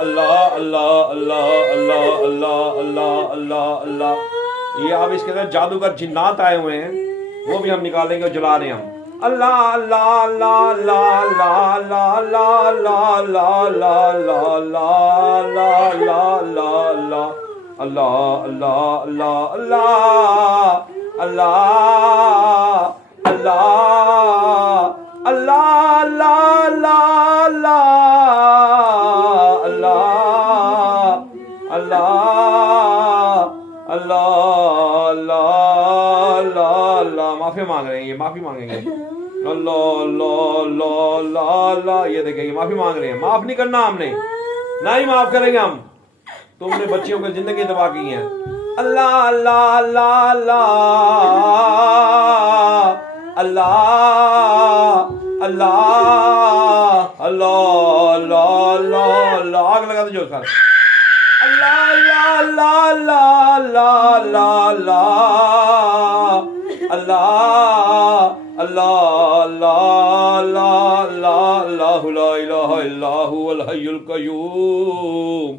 اللہ اللہ اللہ اللہ اللہ اللہ اللہ اللہ. یہ اب اس کے اندر جادوگر جنات آئے ہوئے ہیں، وہ بھی ہم نکالیں گے اور جلا رہے ہیں ہم. اللہ اللہ اللہ اللہ اللہ اللہ اللہ اللہ اللہ اللہ اللہ اللہ اللہ اللہ اللہ اللہ اللہ اللہ. معافی مانگ رہے ہیں، یہ معافی مانگیں گے. اللہ اللہ اللہ اللہ اللہ. یہ دیکھیں گے معافی مانگ رہے ہیں. معاف نہیں کرنا ہم نے، نہ ہی معاف کریں گے ہم. تم نے بچیوں کی زندگی تباہ کی ہیں. اللہ اللہ اللہ اللہ اللہ اللہ اللہ اللہ اللہ. آگ لگا دو جو سر. اللہ اللہ اللہ اللہ اللہ اللہ اللہ اللہ اللہ اللہ اللہ لا الہ الا هو الحی القیوم.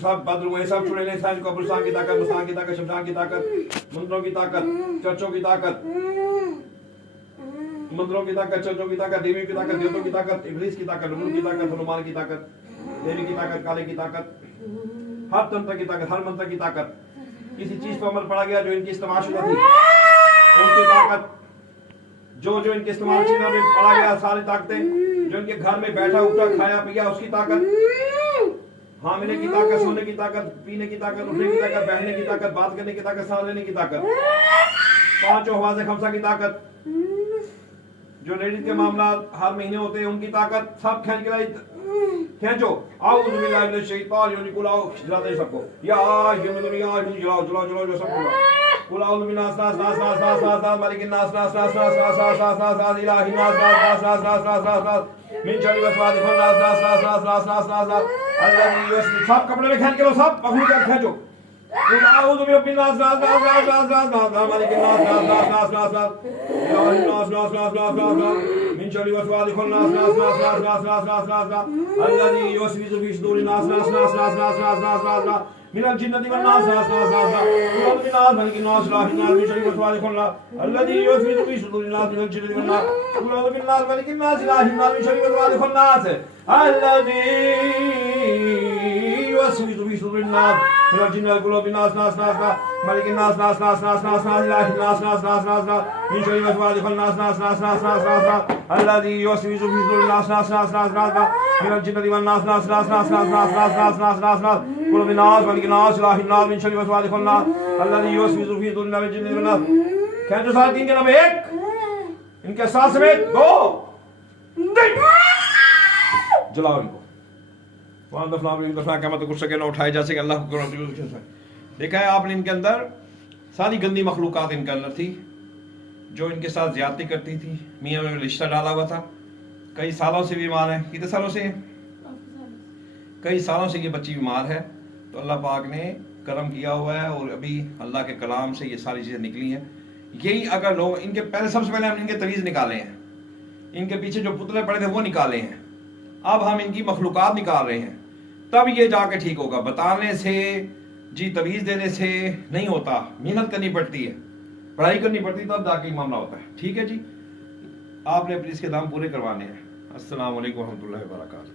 سب بدر ہوئے، سب چھڑے لیں. سائنس کو قبرستان کی طاقت، مستان کی طاقت، شمشان کی طاقت، منتروں کی طاقت، چرچوں کی طاقت، منتروں کی طاقت، چرچوں کی طاقت، دیویوں کی طاقت، دیوتوں کی طاقت، ابلیس کی طاقت، نمرود کی طاقت، ہنومان کی طاقت، دیوی کی طاقت، کالے کی طاقت، ہر تنتر کی طاقت، ہر منتر کی طاقت. کسی چیز پر عمل پڑا گیا جو ان کی استعمال شدہ تھی، ان کی طاقت، جو ان کے استعمال شدہ میں پڑا گیا، ساری طاقتیں جو ان کے گھر میں بیٹھا اٹھا کھایا پیا، اس کی طاقت، حاملے کی طاقت، سونے کی طاقت، پینے کی طاقت، اٹھنے کی طاقت، بیٹھنے کی طاقت، بات کرنے کی طاقت، سانس لینے کی طاقت، پانچوں حواس خمسہ کی طاقت، جو لیڈیز کے معاملات ہر مہینے ہوتے ہیں ان کی طاقت، سب کھینچ کے لائی. کھینچو. اعوذ باللہ من الشیطان الرجیم. قل اعوذ جلاتے سب کو. یا جلاؤ جلاؤ جلاؤ جو سب کو. قل اعوذ بالناس ناس ناس ناس ناس ناس ناس مالک الناس ناس ناس ناس ناس ناس ناس ناس ناس الہ الناس ناس ناس ناس ناس ناس ناس من شر الوسواس الخناس ناس ناس ناس ناس ناس ناس ناس الذی یوسوس. سب کپڑے میں کھینچ کے لو، سب مخلوق کھینچو. قل اعوذ برب الناس ناس ناس ناس ناس ناس ناس مالک الناس ناس ناس ناس ناس ناس الہ الناس ناس ناس ناس ناس ناس من شر الوسواس الخناس ناس ناس ناس ناس ناس ناس ناس ناس الذی یوسوس فی صدور الناس ناس ناس ناس ناس ناس ناس ناس ناس من الجنة والناس ناس ناس ناس ناس قل بالناس ملك الناس اله الناس من شر الوسواس الخناس الذي يوسوس في صدور الناس من الجنة والناس قل بالناس ملك الناس اله الناس من شر الوسواس الخناس الذي يوسوس في صدور الناس من الجنة والقلوب الناس ناس ناس ناس ملك الناس ناس ناس ناس ناس ناس اله الناس ناس ناس ناس ناس من شر الوسواس الخناس ناس ناس ناس ناس ناس ناس الذي يوسوس في صدور الناس ناس ناس ناس ناس من الجنة والناس ناس ناس ناس ناس ناس ناس ناس ناس ناس قل بالناس ملك الناس اله الناس من شر الوسواس الخناس الذي يوسوس في صدور الناس من الجنة والناس. کھینچو سارے تین کے نام. ایک ان کے ساتھ سمیت. دو جلاؤ ان کو. وہاں دفناؤ ان کو قیامت تک کچھ سکے نہ اٹھائے جا سکے. اللہ کو کرو. دیکھا ہے آپ نے ان کے اندر ساری گندی مخلوقات ان کے اندر تھی جو ان کے ساتھ زیادتی کرتی تھی. میاں میں رشتہ ڈالا ہوا تھا. کئی سالوں سے بیمار ہے. کتنے سالوں سے؟ کئی سالوں سے یہ بچی بیمار ہے. تو اللہ پاک نے کرم کیا ہوا ہے اور ابھی اللہ کے کلام سے یہ ساری چیزیں نکلی ہیں. یہی اگر لوگ ان کے پہلے سب سے پہلے ہم ان کے تویز نکالے ہیں، ان کے پیچھے جو پتلے پڑے تھے وہ نکالے ہیں. اب ہم ان کی مخلوقات نکال رہے ہیں، تب یہ جا کے ٹھیک ہوگا. بتانے سے جی تویز دینے سے نہیں ہوتا. محنت کرنی پڑتی ہے، پڑھائی کرنی پڑتی ہے، تب جا کے معاملہ ہوتا ہے. ٹھیک ہے جی، آپ نے پلیز کے دام پورے کروانے ہیں. السلام علیکم ورحمۃ اللہ وبرکاتہ.